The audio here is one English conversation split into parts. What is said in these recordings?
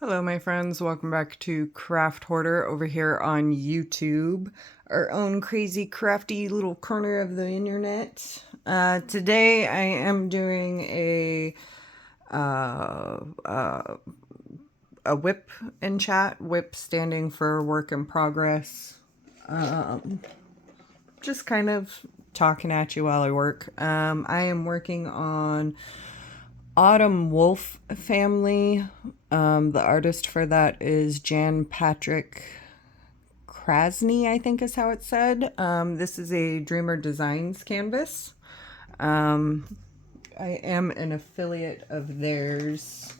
Hello, my friends. Welcome back to Craft Hoarder over here on YouTube, our own crazy crafty little corner of the internet. Today I am doing uh, uh, a whip in chat, whip standing for work in progress. Just kind of talking at you while I work. I am working on Autumn Wolf Family. The artist for that is Jan Patrick Krasny, I think is how it's said. This is a Dreamer Designs canvas. I am an affiliate of theirs.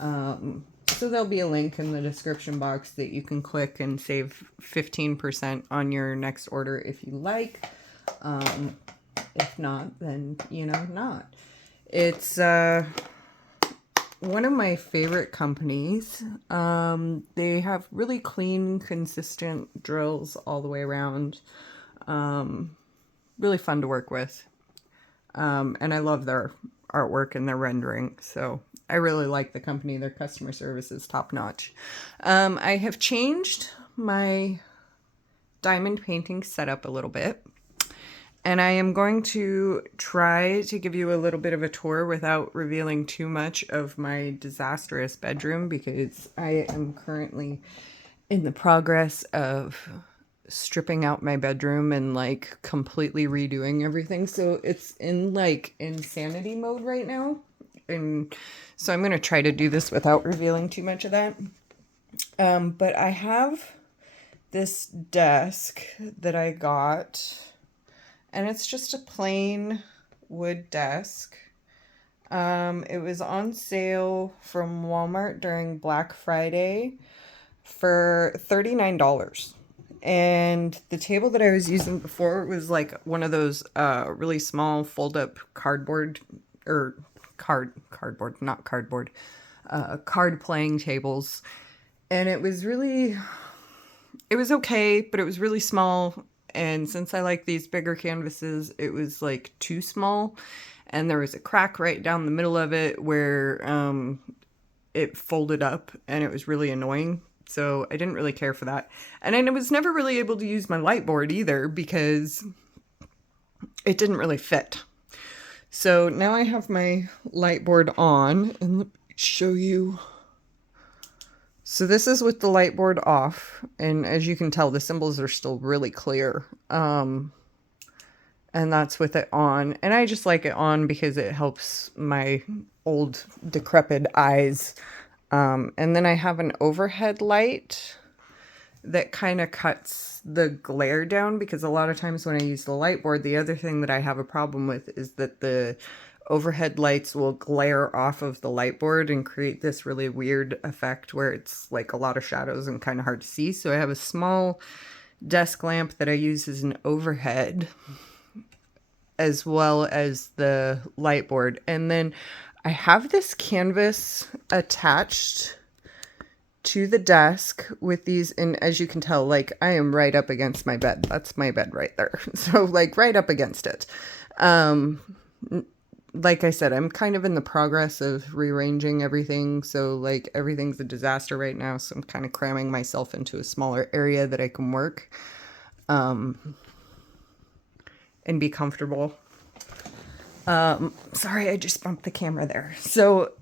So there'll be a link in the description box that you can click and save 15% on your next order if you like. If not, then, not. It's one of my favorite companies. They have really clean, consistent drills all the way around. Really fun to work with. And I love their artwork and their rendering. So I really like the company. Their customer service is top notch. I have changed my diamond painting setup a little bit. And I am going to try to give you a little bit of a tour without revealing too much of my disastrous bedroom, because I am currently in the progress of stripping out my bedroom and like completely redoing everything. So it's in like insanity mode right now. And so I'm going to try to do this without revealing too much of that. But I have this desk that I got, and it's just a plain wood desk. It was on sale from Walmart during Black Friday for $39. And the table that I was using before was like one of those really small fold-up cardboard, or cardboard, not cardboard, card playing tables. And it was okay, but it was really small. And since I like these bigger canvases, it was like too small. And there was a crack right down the middle of it where it folded up, and it was really annoying. So I didn't really care for that. And I was never really able to use my light board either because it didn't really fit. So now I have my light board on, and let me show you. So this is with the light board off, and as you can tell, the symbols are still really clear. And that's with it on. And I just like it on because it helps my old decrepit eyes. And then I have an overhead light that kind of cuts the glare down, because a lot of times when I use the light board, the other thing that I have a problem with is that the overhead lights will glare off of the light board and create this really weird effect where it's like a lot of shadows and kind of hard to see. So I have a small desk lamp that I use as an overhead, as well as the light board. And then I have this canvas attached to the desk with these, and as you can tell, like I am right up against my bed. That's my bed right there. So like right up against it. Like I said, I'm kind of in the progress of rearranging everything. So like everything's a disaster right now. So I'm kind of cramming myself into a smaller area that I can work and be comfortable. Sorry, I just bumped the camera there. So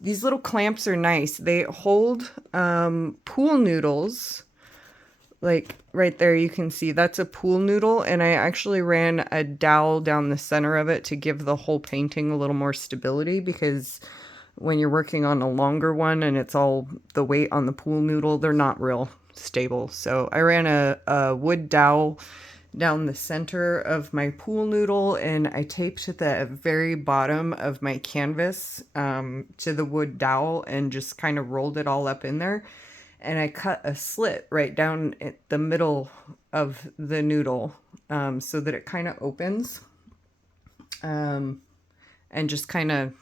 these little clamps are nice. They hold pool noodles. Like right there, you can see that's a pool noodle, and I actually ran a dowel down the center of it to give the whole painting a little more stability, because when you're working on a longer one and it's all the weight on the pool noodle, they're not real stable. So I ran a wood dowel down the center of my pool noodle, and I taped the very bottom of my canvas to the wood dowel and just kind of rolled it all up in there. And I cut a slit right down at the middle of the noodle so that it kind of opens and just kind of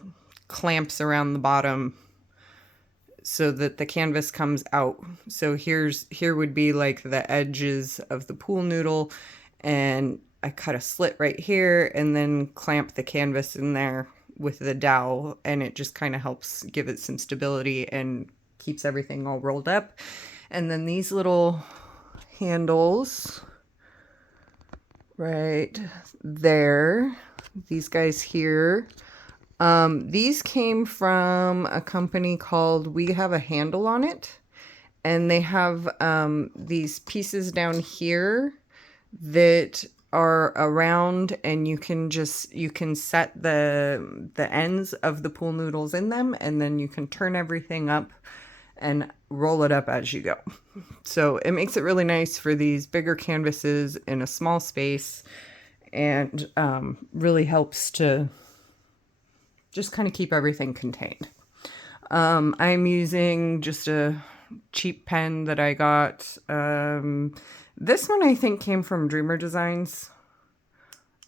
clamps around the bottom so that the canvas comes out. So here would be like the edges of the pool noodle, and I cut a slit right here and then clamp the canvas in there with the dowel, and it just kind of helps give it some stability and keeps everything all rolled up. And then these little handles right there, these guys here, these came from a company called We Have a Handle on It, and they have these pieces down here that are around, and you can set the ends of the pool noodles in them, and then you can turn everything up and roll it up as you go. So it makes it really nice for these bigger canvases in a small space, and really helps to just kind of keep everything contained. I'm using just a cheap pen that I got. This one I think came from Dreamer Designs.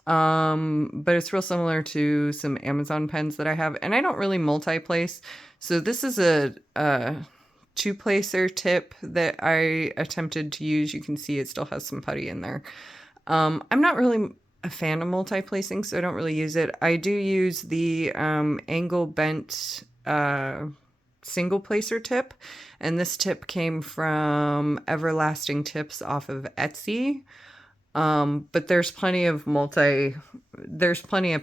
But it's real similar to some Amazon pens that I have, and I don't really multi-place. So this is a two-placer tip that I attempted to use. You can see it still has some putty in there. I'm not really a fan of multi-placing, so I don't really use it. I do use the angle bent single placer tip, and this tip came from Everlasting Tips off of Etsy. But there's plenty of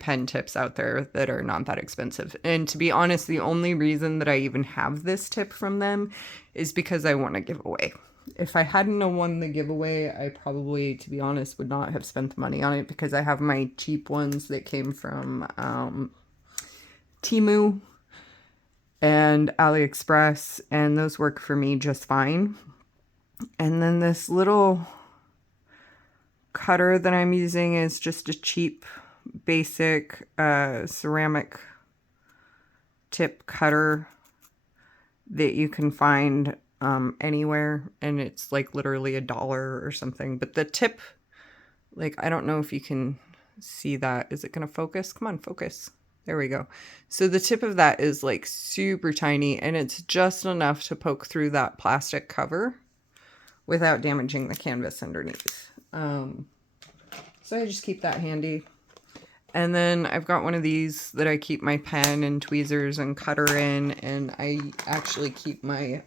pen tips out there that are not that expensive. And to be honest, the only reason that I even have this tip from them is because I want to give away. If I hadn't won the giveaway, I probably, to be honest, would not have spent the money on it, because I have my cheap ones that came from Temu and AliExpress, and those work for me just fine. And then this little cutter that I'm using is just a cheap, basic ceramic tip cutter that you can find anywhere, and it's like literally $1 or something. But the tip, like, I don't know if you can see that. Is it gonna focus? Come on, focus. There we go. So the tip of that is like super tiny, and it's just enough to poke through that plastic cover without damaging the canvas underneath. So I just keep that handy. And then I've got one of these that I keep my pen and tweezers and cutter in, and I actually keep my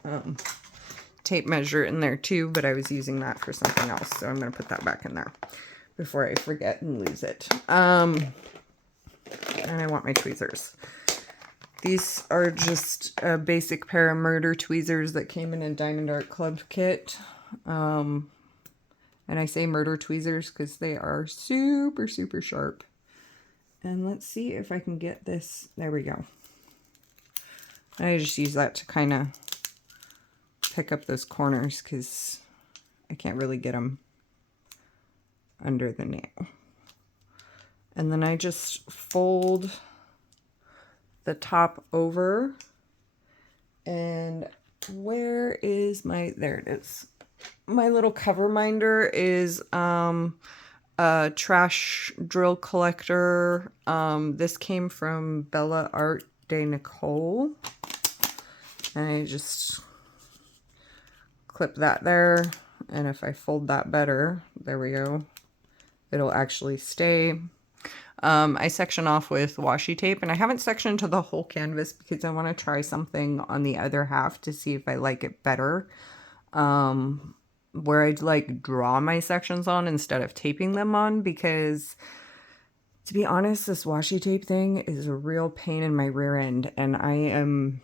tape measure in there too, but I was using that for something else, so I'm going to put that back in there before I forget and lose it. And I want my tweezers. These are just a basic pair of murder tweezers that came in a Diamond Art Club kit. And I say murder tweezers because they are super, super sharp. And let's see if I can get this. There we go. I just use that to kind of pick up those corners because I can't really get them under the nail. And then I just fold the top over. And where is my, there it is. My little cover minder is a trash drill collector. This came from Bella Art de Nicole. And I just clip that there. And if I fold that better, there we go, it'll actually stay. I section off with washi tape, and I haven't sectioned to the whole canvas because I want to try something on the other half to see if I like it better. Where I'd like draw my sections on instead of taping them on, because to be honest, this washi tape thing is a real pain in my rear end, and I am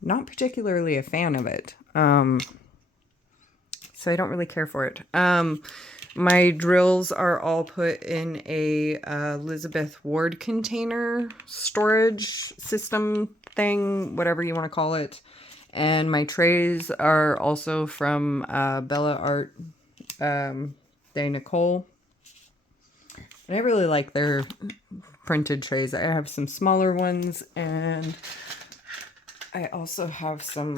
not particularly a fan of it. So I don't really care for it. My drills are all put in a Elizabeth Ward container storage system thing, whatever you want to call it. And my trays are also from Bella Art de Nicole. And I really like their printed trays. I have some smaller ones, and I also have some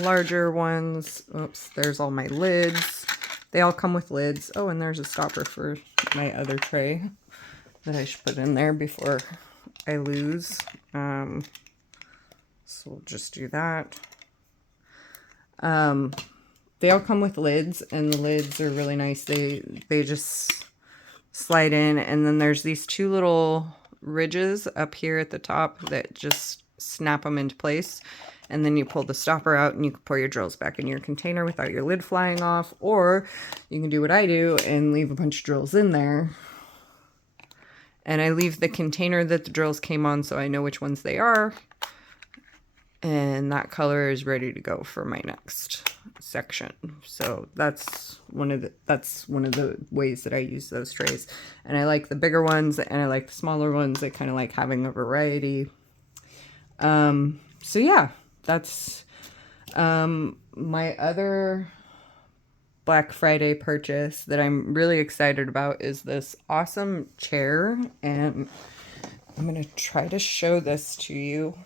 larger ones. Oops, there's all my lids. They all come with lids. Oh, and there's a stopper for my other tray that I should put in there before I lose. So we'll just do that. They all come with lids, and the lids are really nice. They just slide in, and then there's these two little ridges up here at the top that just snap them into place. And then you pull the stopper out and you can pour your drills back in your container without your lid flying off. Or you can do what I do and leave a bunch of drills in there. And I leave the container that the drills came on so I know which ones they are. And that color is ready to go for my next section. So that's one of the ways that I use those trays. And I like the bigger ones and I like the smaller ones. I kind of like having a variety. So yeah, that's my other Black Friday purchase that I'm really excited about is this awesome chair, and I'm going to try to show this to you.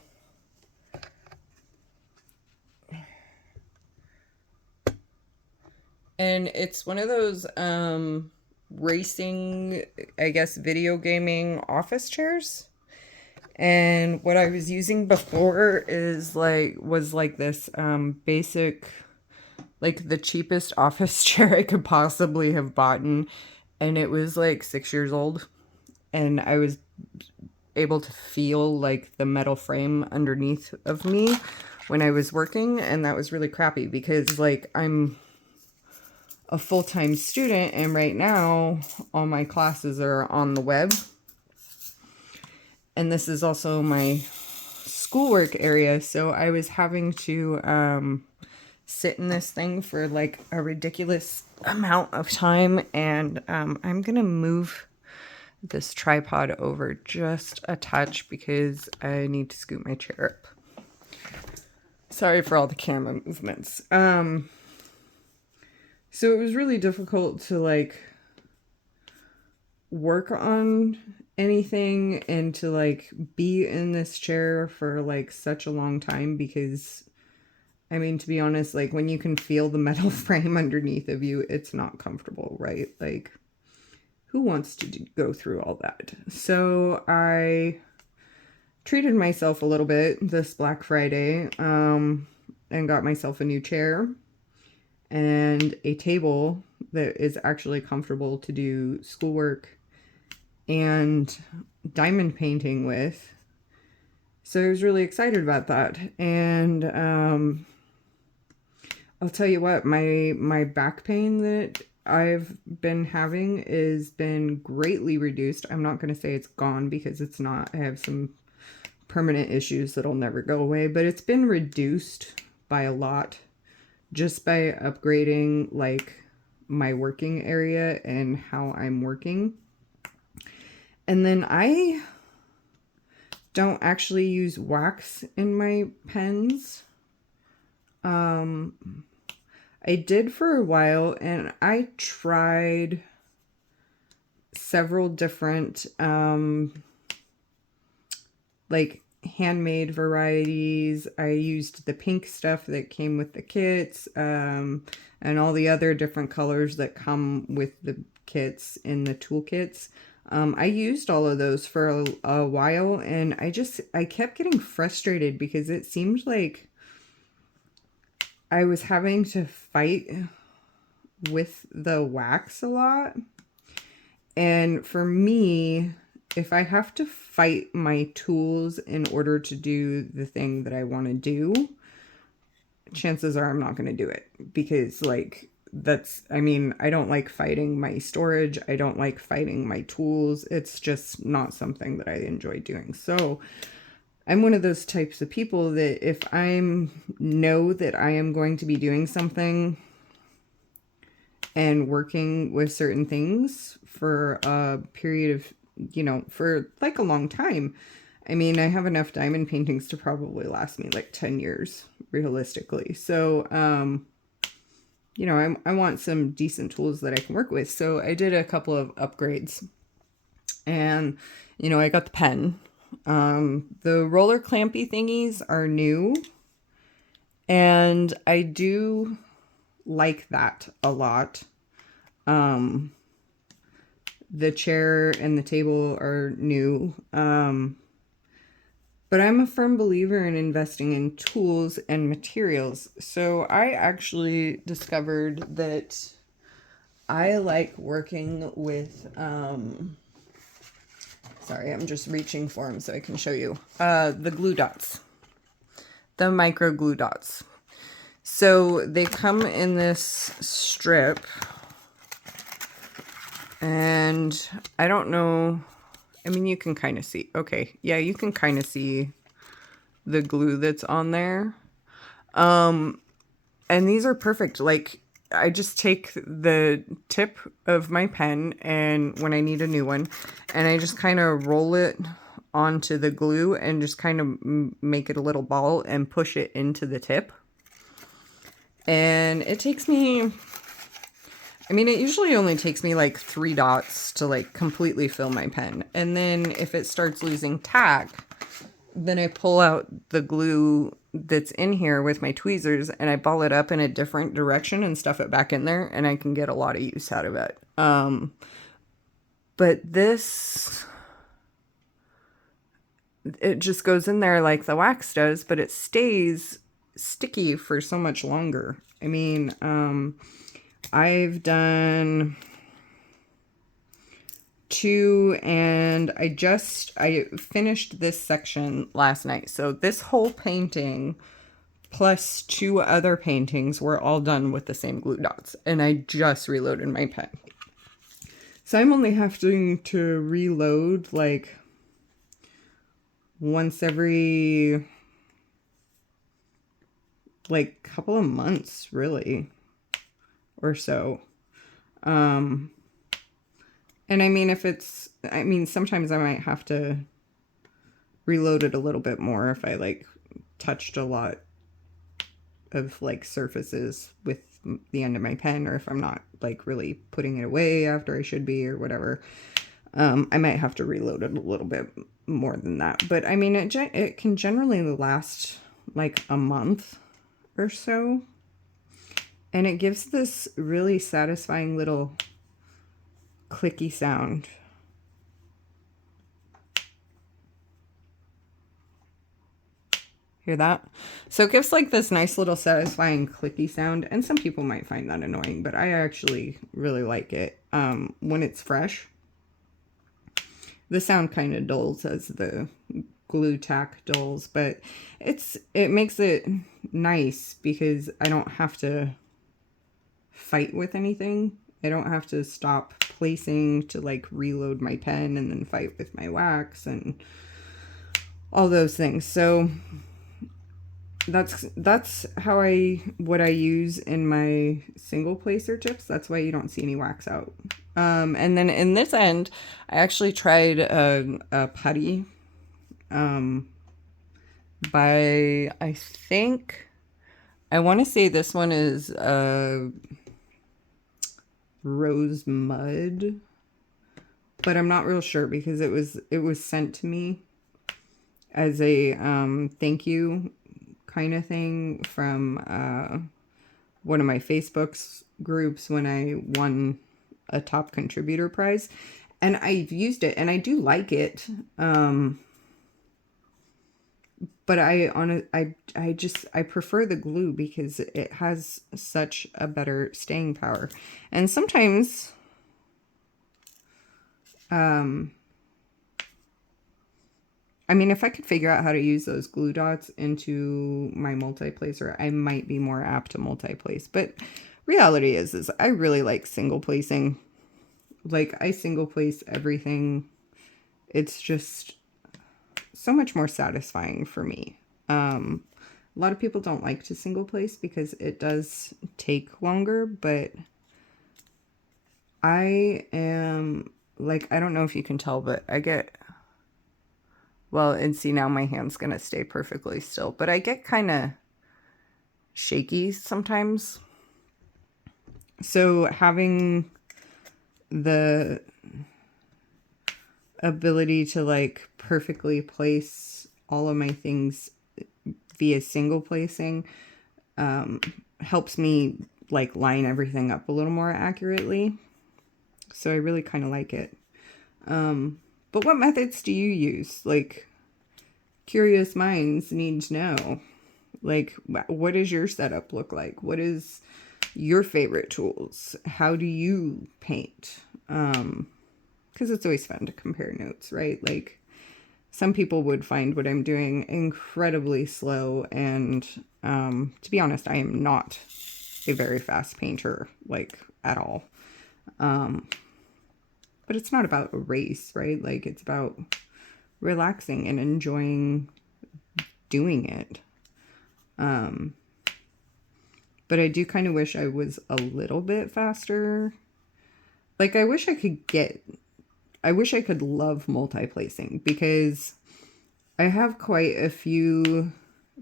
And it's one of those racing, I guess, video gaming office chairs. And what I was using before was like this basic, like the cheapest office chair I could possibly have bought. And it was like 6 years old. And I was able to feel like the metal frame underneath of me when I was working. And that was really crappy because like I'm a full-time student and right now all my classes are on the web. And this is also my schoolwork area. So I was having to sit in this thing for like a ridiculous amount of time. And I'm going to move this tripod over just a touch because I need to scoot my chair up. Sorry for all the camera movements. So it was really difficult to like work on anything and to like be in this chair for like such a long time because I mean, to be honest, like when you can feel the metal frame underneath of you, it's not comfortable, right? Like who wants to go through all that? So I treated myself a little bit this Black Friday and got myself a new chair and a table that is actually comfortable to do schoolwork and diamond painting with. So I was really excited about that. And I'll tell you what, my back pain that I've been having has been greatly reduced. I'm not going to say it's gone because it's not. I have some permanent issues that'll never go away, but it's been reduced by a lot just by upgrading like my working area and how I'm working. And then I don't actually use wax in my pens. I did for a while and I tried several different like handmade varieties. I used the pink stuff that came with the kits and all the other different colors that come with the kits in the toolkits. I used all of those for a while and I kept getting frustrated because it seemed like I was having to fight with the wax a lot. And for me, if I have to fight my tools in order to do the thing that I want to do, chances are I'm not going to do it because like I mean, I don't like fighting my storage. I don't like fighting my tools. It's just not something that I enjoy doing. So I'm one of those types of people that if I know that I am going to be doing something and working with certain things for a period of, you know, for like a long time. I mean, I have enough diamond paintings to probably last me like 10 years, realistically. So, you know, I want some decent tools that I can work with. So I did a couple of upgrades and, you know, I got the pen. The roller clampy thingies are new and I do like that a lot. The chair and the table are new. But I'm a firm believer in investing in tools and materials. So I actually discovered that I like working with Sorry, I'm just reaching for them so I can show you. The glue dots. The micro glue dots. So they come in this strip. And I don't know. I mean, you can kind of see. Okay, yeah, you can kind of see the glue that's on there. And these are perfect. Like, I just take the tip of my pen and when I need a new one, and I just kind of roll it onto the glue and just kind of make it a little ball and push it into the tip. And it takes me, I mean, it usually only takes me like 3 dots to like completely fill my pen. And then if it starts losing tack, then I pull out the glue that's in here with my tweezers and I ball it up in a different direction and stuff it back in there, and I can get a lot of use out of it. But this, it just goes in there like the wax does, but it stays sticky for so much longer. I mean, I've done 2, and I finished this section last night. So this whole painting plus 2 other paintings were all done with the same glue dots, and I just reloaded my pen. So I'm only having to reload like once every like couple of months, really, or so. And I mean, sometimes I might have to reload it a little bit more if I like touched a lot of like surfaces with the end of my pen, or if I'm not like really putting it away after I should be or whatever. I might have to reload it a little bit more than that. But I mean, it can generally last like a month or so. And it gives this really satisfying little clicky sound. Hear that? So it gives like this nice little satisfying clicky sound, and some people might find that annoying, but I actually really like it. When it's fresh, the sound kind of dulls as the glue tack dulls, but it makes it nice because I don't have to fight with anything. I don't have to stop placing to like reload my pen and then fight with my wax and all those things. So that's what I use in my single placer tips. That's why you don't see any wax out. And then in this end, I actually tried a putty by, I think, I want to say this one is Rose Mud, but I'm not real sure because it was sent to me as a thank you kind of thing from one of my Facebook's groups when I won a top contributor prize, and I've used it and I do like it. But I prefer the glue because it has such a better staying power. And sometimes, I mean, if I could figure out how to use those glue dots into my multi-placer, I might be more apt to multi-place. But reality is I really like single placing. Like, I single place everything. It's just so much more satisfying for me. A lot of people don't like to single place because it does take longer, but I am like, I don't know if you can tell, but I get, well, and see, now my hand's gonna stay perfectly still, but I get kind of shaky sometimes. So having the ability to like perfectly place all of my things via single placing helps me like line everything up a little more accurately. So I really kind of like it. But what methods do you use? Like, curious minds need to know. Like, what does your setup look like? What is your favorite tools? How do you paint? Because because it's always fun to compare notes, right? Like, some people would find what I'm doing incredibly slow, and to be honest, I am not a very fast painter, like, at all. But it's not about a race, right? Like, it's about relaxing and enjoying doing it. But I do kind of wish I was a little bit faster. Like, I wish I could love multi-placing, because I have quite a few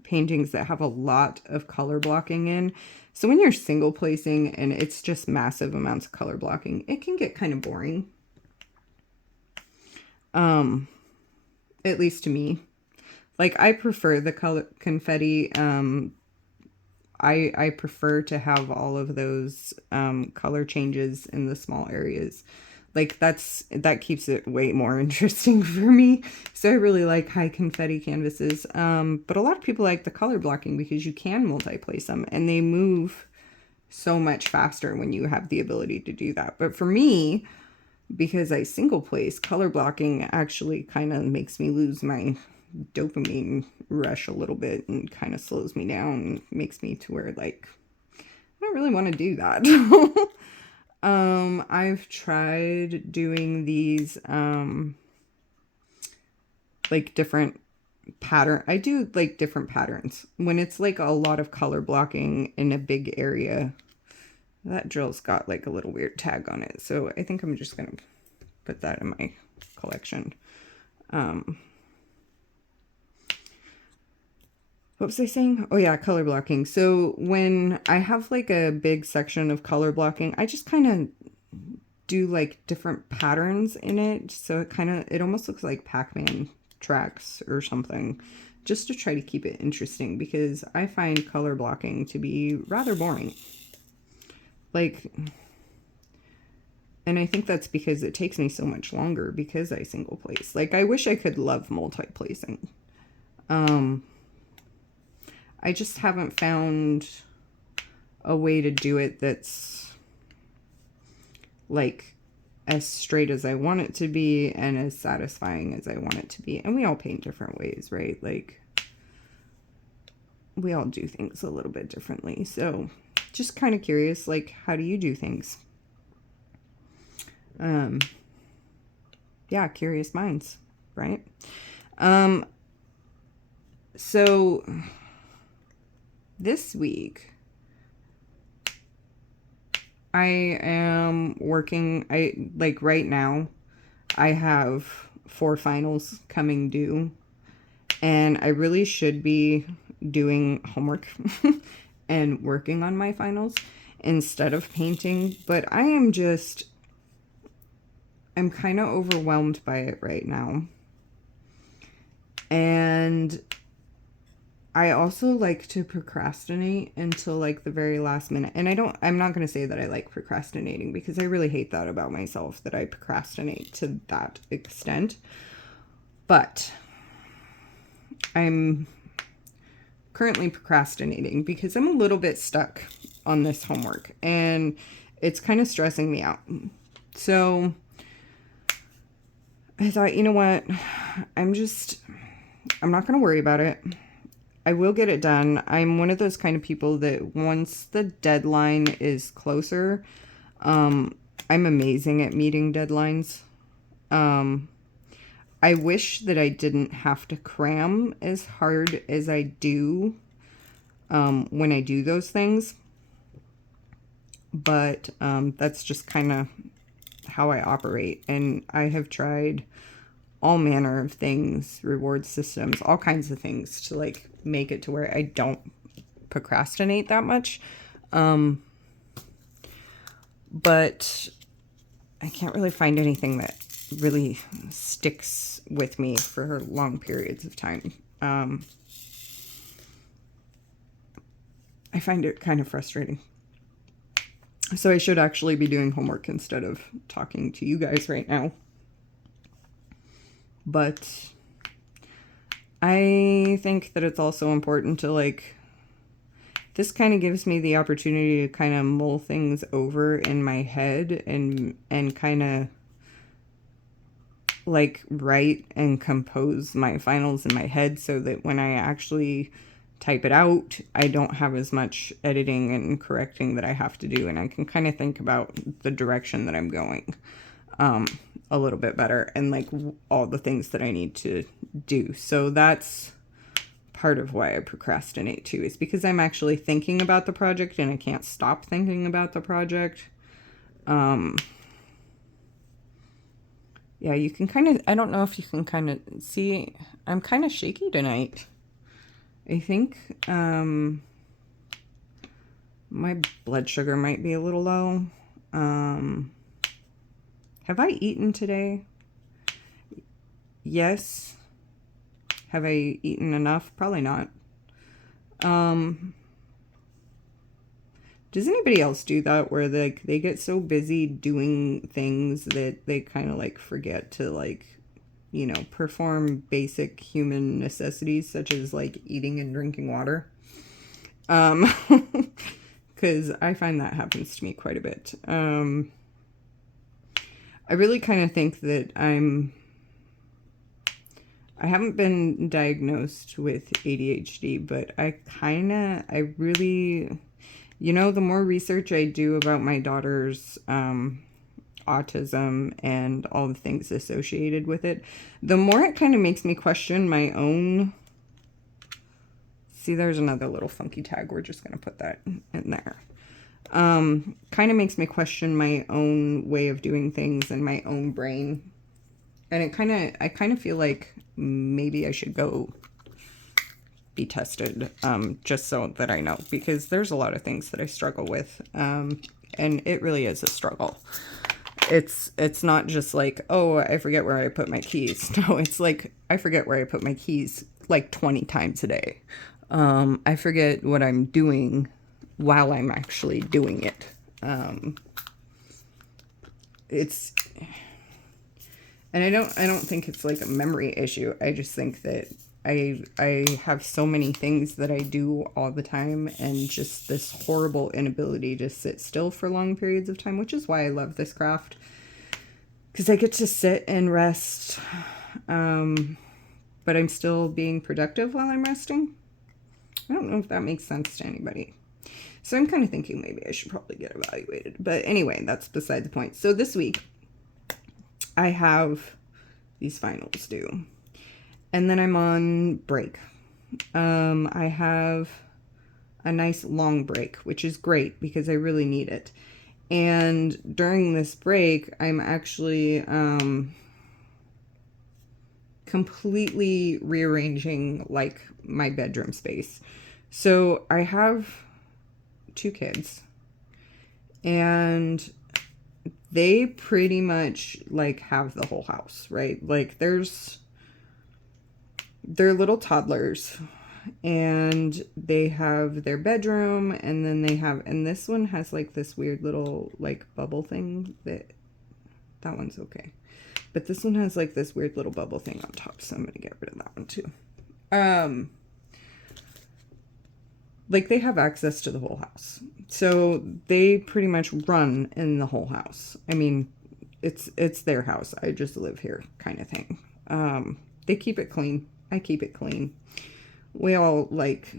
paintings that have a lot of color blocking in. So when you're single placing and it's just massive amounts of color blocking, it can get kind of boring. At least to me. Like, I prefer the color confetti. I prefer to have all of those color changes in the small areas. Like, that keeps it way more interesting for me. So I really like high confetti canvases. But a lot of people like the color blocking because you can multi-place them and they move so much faster when you have the ability to do that. But for me, because I single place, color blocking actually kind of makes me lose my dopamine rush a little bit and kind of slows me down and makes me to where, like, I don't really want to do that. I've tried doing these like different pattern. I do like different patterns when it's like a lot of color blocking in a big area. That drill's got like a little weird tag on it, so I think I'm just gonna put that in my collection. What was I saying? Oh yeah, color blocking. So when I have like a big section of color blocking, I just kind of do like different patterns in it. So it almost looks like Pac-Man tracks or something, just to try to keep it interesting, because I find color blocking to be rather boring. Like, and I think that's because it takes me so much longer because I single place. Like, I wish I could love multi-placing. I just haven't found a way to do it that's like as straight as I want it to be and as satisfying as I want it to be. And we all paint different ways, right? Like, we all do things a little bit differently. So just kind of curious, like, how do you do things? Yeah, curious minds, right? So this week I am working, right now I have 4 finals coming due, and I really should be doing homework and working on my finals instead of painting, but I'm kind of overwhelmed by it right now. And I also like to procrastinate until like the very last minute. And I'm not going to say that I like procrastinating, because I really hate that about myself, that I procrastinate to that extent. But I'm currently procrastinating because I'm a little bit stuck on this homework and it's kind of stressing me out. So I thought, you know what? I'm not going to worry about it. I will get it done. I'm one of those kind of people that once the deadline is closer, I'm amazing at meeting deadlines. I wish that I didn't have to cram as hard as I do when I do those things. But that's just kind of how I operate. And I have tried all manner of things, reward systems, all kinds of things to like make it to where I don't procrastinate that much. But I can't really find anything that really sticks with me for long periods of time. I find it kind of frustrating. So I should actually be doing homework instead of talking to you guys right now. But I think that it's also important to like, this kind of gives me the opportunity to kind of mull things over in my head and kind of like write and compose my finals in my head so that when I actually type it out, I don't have as much editing and correcting that I have to do, and I can kind of think about the direction that I'm going a little bit better, and like all the things that I need to do. So that's part of why I procrastinate too, is because I'm actually thinking about the project and I can't stop thinking about the project. Yeah, you can kind of, I don't know if you can kind of see, I'm kind of shaky tonight. I think my blood sugar might be a little low. Have I eaten today? Yes. Have I eaten enough? Probably not. Does anybody else do that where they get so busy doing things that they kind of like forget to like, you know, perform basic human necessities such as like eating and drinking water? Because I find that happens to me quite a bit. I really kind of think that I haven't been diagnosed with ADHD, but I really, you know, the more research I do about my daughter's autism and all the things associated with it, the more it kind of makes me question my own. See, there's another little funky tag. We're just going to put that in there. Kind of makes me question my own way of doing things and my own brain. And I kind of feel like maybe I should go be tested, just so that I know, because there's a lot of things that I struggle with. And it really is a struggle. It's not just like, oh, I forget where I put my keys. No, it's like, I forget where I put my keys like 20 times a day. I forget what I'm doing while I'm actually doing it. And I don't think it's like a memory issue. I just think that I have so many things that I do all the time, and just this horrible inability to sit still for long periods of time, which is why I love this craft, because I get to sit and rest, but I'm still being productive while I'm resting. I don't know if that makes sense to anybody. So I'm kind of thinking maybe I should probably get evaluated. But anyway, that's beside the point. So this week, I have these finals due. And then I'm on break. I have a nice long break, which is great because I really need it. And during this break, I'm actually completely rearranging like my bedroom space. So I have 2 kids, and they pretty much like have the whole house, right? Like they're little toddlers, and they have their bedroom, and then and this one has like this weird little like bubble thing that one's okay. But this one has like this weird little bubble thing on top, so I'm going to get rid of that one too. Like they have access to the whole house. So they pretty much run in the whole house. I mean, it's their house. I just live here kind of thing. They keep it clean. I keep it clean. We all like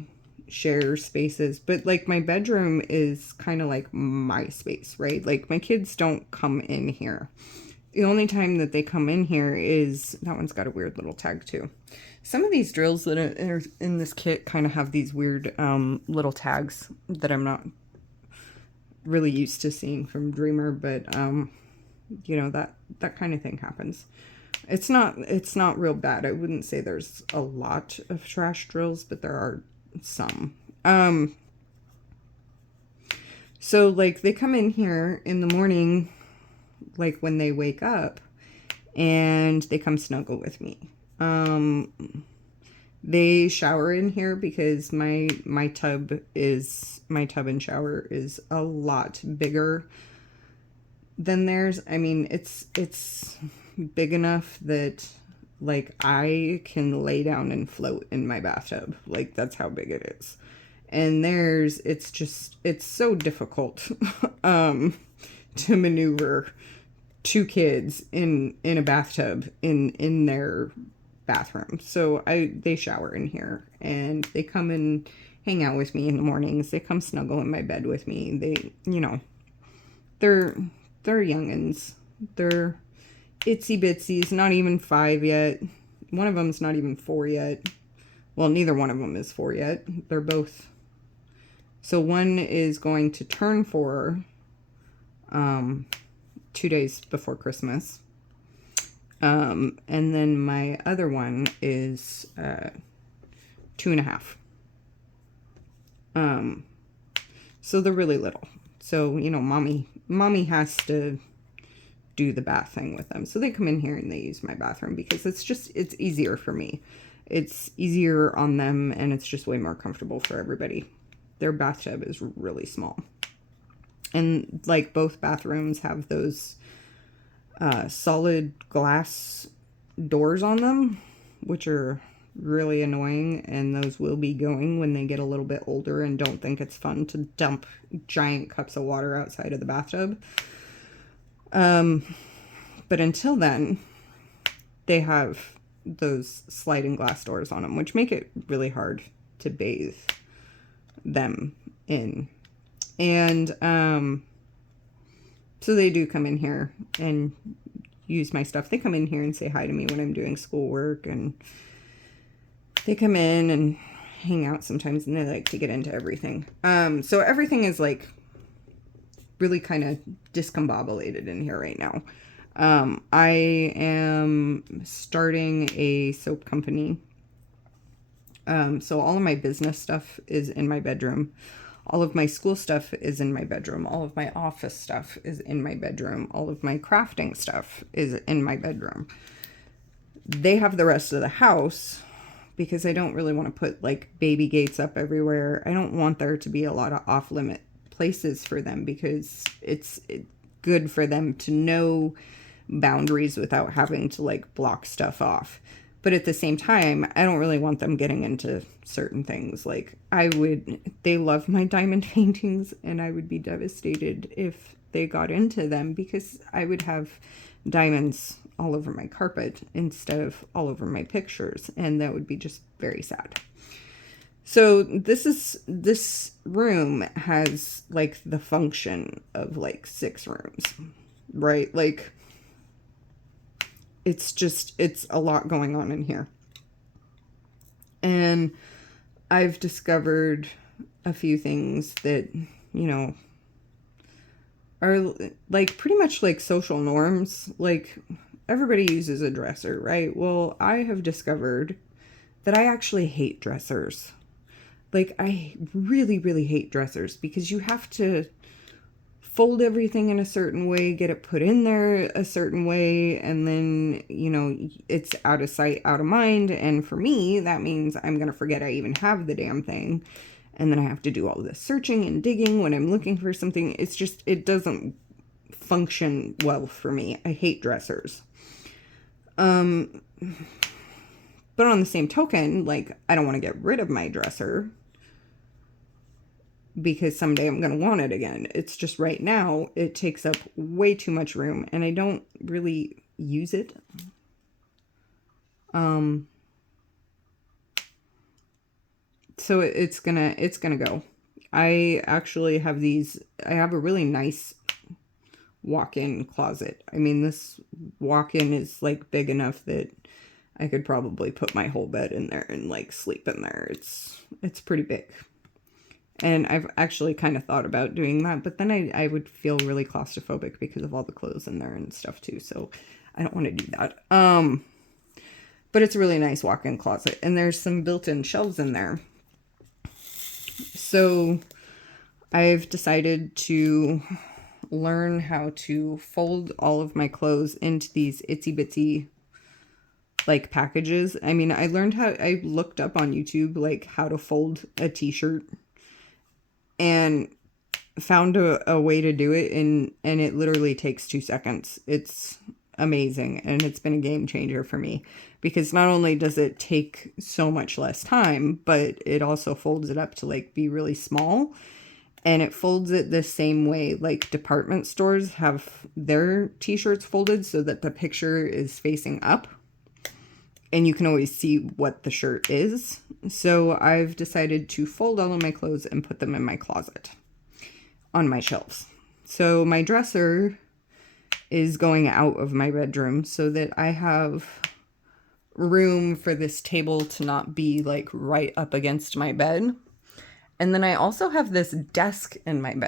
share spaces, but like my bedroom is kind of like my space, right? Like my kids don't come in here. The only time that they come in here is, that one's got a weird little tag too. Some of these drills that are in this kit kind of have these weird little tags that I'm not really used to seeing from Dreamer, but you know, that kind of thing happens. It's not real bad. I wouldn't say there's a lot of trash drills, but there are some. So like they come in here in the morning, like when they wake up, and they come snuggle with me. They shower in here because my tub and shower is a lot bigger than theirs. I mean, it's big enough that like I can lay down and float in my bathtub. Like that's how big it is. And theirs, it's so difficult to maneuver two kids in a bathtub in their bathroom. So they shower in here, and they come and hang out with me in the mornings. They come snuggle in my bed with me. They, they're youngins. They're itsy bitsies, not even 5 yet. One of them's not even 4 yet. Well, neither one of them is 4 yet. They're both. So one is going to turn 4 2 days before Christmas. And then my other one is 2.5. So they're really little. So, mommy has to do the bath thing with them. So they come in here and they use my bathroom because it's easier for me. It's easier on them, and it's just way more comfortable for everybody. Their bathtub is really small. And like both bathrooms have those solid glass doors on them, which are really annoying, and those will be going when they get a little bit older and don't think it's fun to dump giant cups of water outside of the bathtub. But until then, they have those sliding glass doors on them, which make it really hard to bathe them in. And so they do come in here and use my stuff. They come in here and say hi to me when I'm doing schoolwork, and they come in and hang out sometimes, and they like to get into everything. So everything is like really kind of discombobulated in here right now. I am starting a soap company. So all of my business stuff is in my bedroom. All of my school stuff is in my bedroom. All of my office stuff is in my bedroom. All of my crafting stuff is in my bedroom. They have the rest of the house because I don't really want to put like baby gates up everywhere. I don't want there to be a lot of off-limit places for them because it's good for them to know boundaries without having to like block stuff off. But at the same time, I don't really want them getting into certain things. Like they love my diamond paintings, and I would be devastated if they got into them because I would have diamonds all over my carpet instead of all over my pictures, and that would be just very sad. So this room has like the function of like 6 rooms, right? Like it's a lot going on in here. And I've discovered a few things that, are like pretty much like social norms. Like everybody uses a dresser, right? Well, I have discovered that I actually hate dressers. Like I really, really hate dressers because you have to fold everything in a certain way, get it put in there a certain way, and then, it's out of sight, out of mind. And for me, that means I'm going to forget I even have the damn thing. And then I have to do all this searching and digging when I'm looking for something. It's just, it doesn't function well for me. I hate dressers. But on the same token, like, I don't want to get rid of my dresser because someday I'm going to want it again. It's just right now, it takes up way too much room and I don't really use it. So it's gonna go. I actually have I have a really nice walk-in closet. I mean, this walk-in is like big enough that I could probably put my whole bed in there and like sleep in there. It's pretty big. And I've actually kind of thought about doing that, but then I would feel really claustrophobic because of all the clothes in there and stuff too. So I don't want to do that. But it's a really nice walk-in closet, and there's some built-in shelves in there. So I've decided to learn how to fold all of my clothes into these itsy bitsy like packages. I mean, I looked up on YouTube like how to fold a t-shirt and found a way to do it, and it literally takes 2 seconds. It's amazing, and it's been a game changer for me because not only does it take so much less time, but it also folds it up to like be really small, And it folds it the same way like department stores have their t-shirts folded, so that the picture is facing up and you can always see what the shirt is. So I've decided to fold all of my clothes and put them in my closet on my shelves. So my dresser is going out of my bedroom so that I have room for this table to not be like right up against my bed. And then I also have this desk in my bedroom.